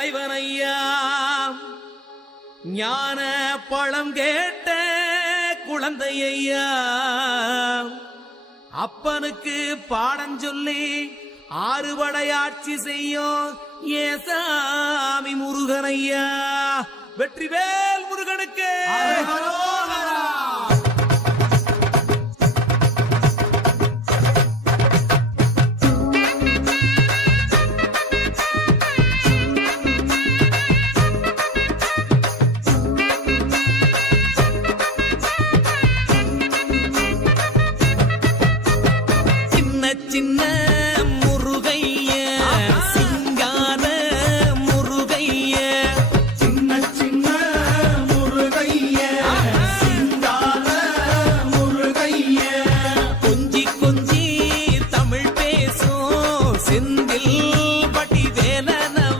தலைவனையா ஞான பழம் கேட்ட குழந்தையா அப்பனுக்கு பாடம் சொல்லி ஆறுபடையாட்சி செய்யும் ஏசாமி முருகனையா வெற்றிவேல்